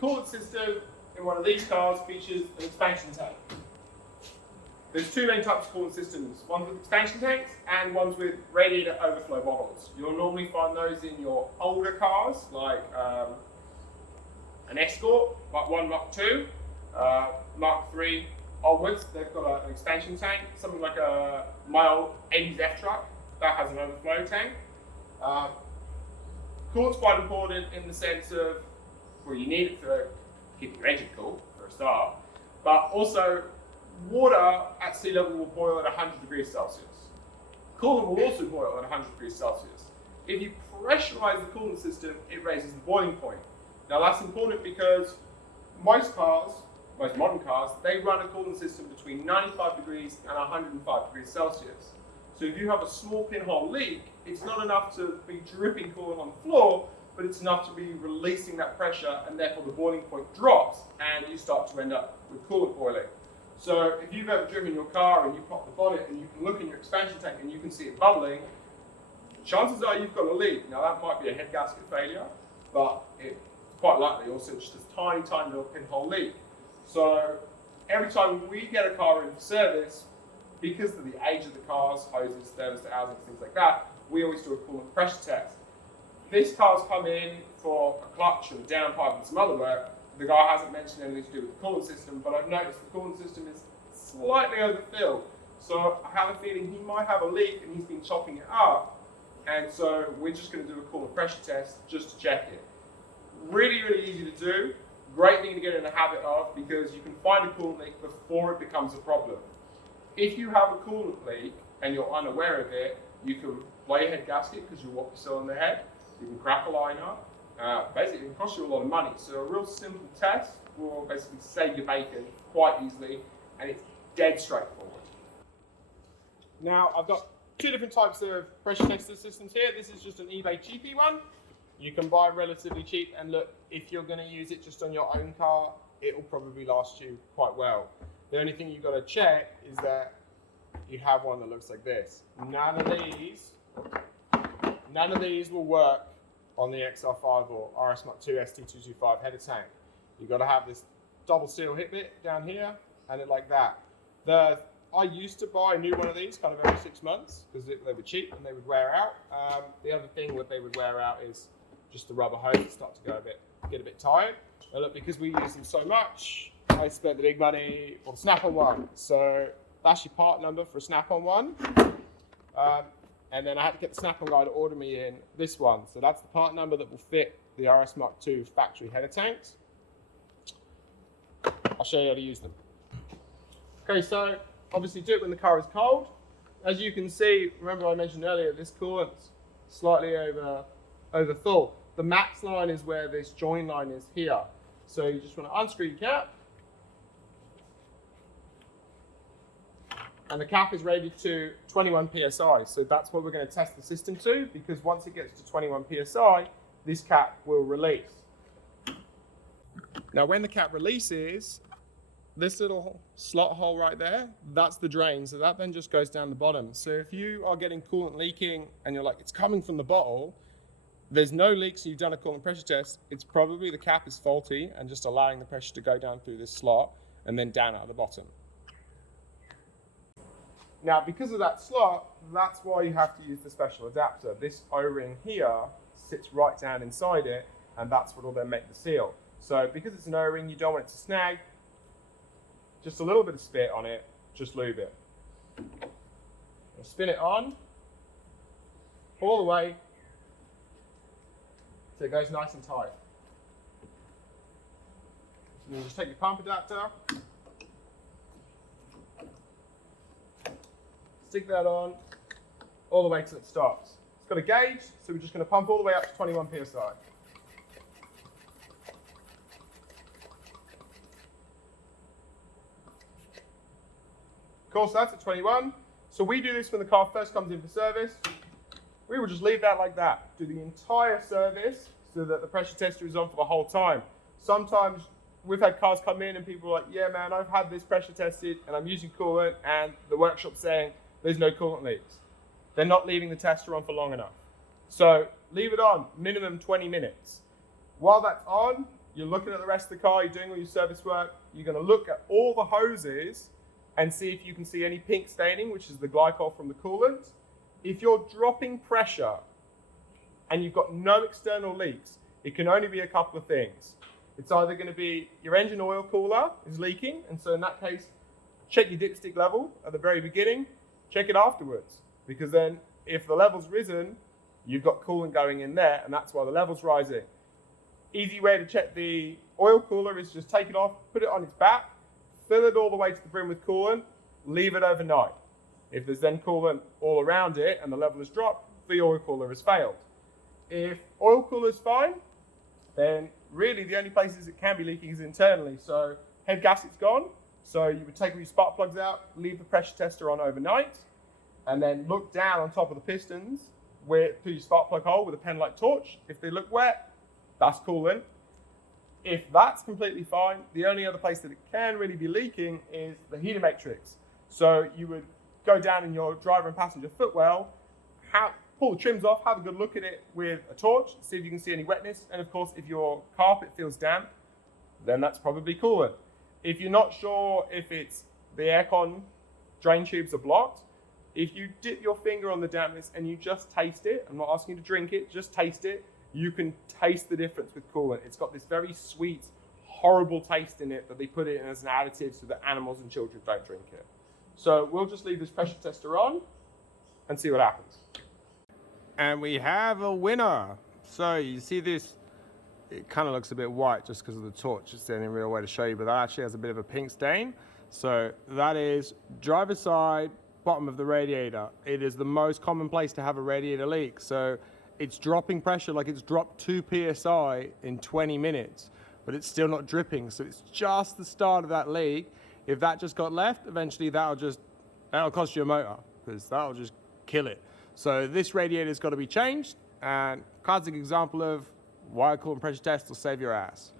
coolant system in one of these cars features an expansion tank. There's two main types of coolant systems, ones with expansion tanks and ones with radiator overflow bottles. You'll normally find those in your older cars, like an Escort, Mark 1, Mark 2, Mark 3 onwards. They've got an expansion tank, something like my old 80s F truck that has an overflow tank. Coolant's quite important in the sense of, well, you need it for keeping your engine cool, for a start, but also water at sea level will boil at 100 degrees Celsius. Coolant will also boil at 100 degrees Celsius. If you pressurize the coolant system, it raises the boiling point. Now that's important because most modern cars, they run a coolant system between 95 degrees and 105 degrees Celsius. So if you have a small pinhole leak, it's not enough to be dripping coolant on the floor, but it's enough to be releasing that pressure, and therefore the boiling point drops and you start to end up with coolant boiling. So if you've ever driven your car and you pop the bonnet and you can look in your expansion tank and you can see it bubbling, chances are you've got a leak. Now that might be a head gasket failure, but it's quite likely also just a tiny, tiny little pinhole leak. So every time we get a car in for service, because of the age of the cars, hoses, thermostat housings, things like that, we always do a coolant pressure test. This car's come in for a clutch and a downpipe and some other work. The guy hasn't mentioned anything to do with the coolant system, but I've noticed the coolant system is slightly overfilled. So I have a feeling he might have a leak and he's been chopping it up. And so we're just going to do a coolant pressure test just to check it. Really, really easy to do. Great thing to get in the habit of, because you can find a coolant leak before it becomes a problem. If you have a coolant leak and you're unaware of it, you can blow your head gasket because you'll whop yourself in the head. You can crack a liner. Basically, it can cost you a lot of money. So a real simple test will basically save your bacon quite easily, and it's dead straightforward. Now, I've got two different types of pressure tester systems here. This is just an eBay cheapy one. You can buy relatively cheap, and look, if you're going to use it just on your own car, it will probably last you quite well. The only thing you've got to check is that you have one that looks like this. None of these will work on the XR5 or RS-2 ST225 header tank. You've got to have this double seal hip bit down here and it like that. I used to buy a new one of these kind of every 6 months because they were cheap and they would wear out. The other thing that they would wear out is just the rubber hose start to get a bit tired. And look, because we use them so much, I spent the big money on the snap-on one. So that's your part number for a snap-on one. And then I had to get the snap-on guy to order me in this one. So that's the part number that will fit the RS Mark II factory header tanks. I'll show you how to use them. Okay, so obviously do it when the car is cold. As you can see, remember I mentioned earlier, this coolant's slightly over full. The max line is where this join line is here. So you just want to unscrew your cap. And the cap is rated to 21 PSI. So that's what we're going to test the system to, because once it gets to 21 PSI, this cap will release. Now when the cap releases, this little slot hole right there, that's the drain. So that then just goes down the bottom. So if you are getting coolant leaking and you're like, it's coming from the bottle, there's no leaks, you've done a coolant pressure test, it's probably the cap is faulty and just allowing the pressure to go down through this slot and then down out the bottom. Now, because of that slot, that's why you have to use the special adapter. This O-ring here sits right down inside it, and that's what will then make the seal. So because it's an O-ring, you don't want it to snag. Just a little bit of spit on it, just lube it. You'll spin it on, all the way, so it goes nice and tight. And you just take your pump adapter, stick that on all the way till it stops. It's got a gauge, so we're just going to pump all the way up to 21 PSI. Of course, that's at 21. So we do this when the car first comes in for service. We will just leave that like that. Do the entire service so that the pressure tester is on for the whole time. Sometimes we've had cars come in and people are like, yeah man, I've had this pressure tested and I'm using coolant and the workshop's saying there's no coolant leaks. They're not leaving the tester on for long enough. So leave it on, minimum 20 minutes. While that's on, you're looking at the rest of the car, you're doing all your service work, you're going to look at all the hoses and see if you can see any pink staining, which is the glycol from the coolant. If you're dropping pressure and you've got no external leaks, it can only be a couple of things. It's either going to be your engine oil cooler is leaking, and so in that case, check your dipstick level at the very beginning, check it afterwards, because then if the level's risen, you've got coolant going in there, and that's why the level's rising. Easy way to check the oil cooler is just take it off, put it on its back, fill it all the way to the brim with coolant, leave it overnight. If there's then coolant all around it and the level has dropped, the oil cooler has failed. If oil cooler is fine, then really the only places it can be leaking is internally. So head gasket's gone, so you would take all your spark plugs out, leave the pressure tester on overnight, and then look down on top of the pistons through your spark plug hole with a pen light torch. If they look wet, that's coolant. If that's completely fine, the only other place that it can really be leaking is the heater matrix. So you would go down in your driver and passenger footwell, pull the trims off, have a good look at it with a torch, see if you can see any wetness. And of course, if your carpet feels damp, then that's probably coolant. If you're not sure if it's the aircon drain tubes are blocked, if you dip your finger on the dampness and you just taste it, I'm not asking you to drink it, just taste it, you can taste the difference with coolant. It's got this very sweet, horrible taste in it that they put it in as an additive so that animals and children don't drink it. So we'll just leave this pressure tester on and see what happens. And we have a winner. So you see this, it kind of looks a bit white just because of the torch. It's the only real way to show you, but that actually has a bit of a pink stain. So that is driver's side, bottom of the radiator. It is the most common place to have a radiator leak. So it's dropping pressure, like it's dropped 2 PSI in 20 minutes, but it's still not dripping. So it's just the start of that leak. If that just got left, eventually that'll cost you a motor, because that'll just kill it. So this radiator's got to be changed, and classic example of why a coolant pressure test will save your ass.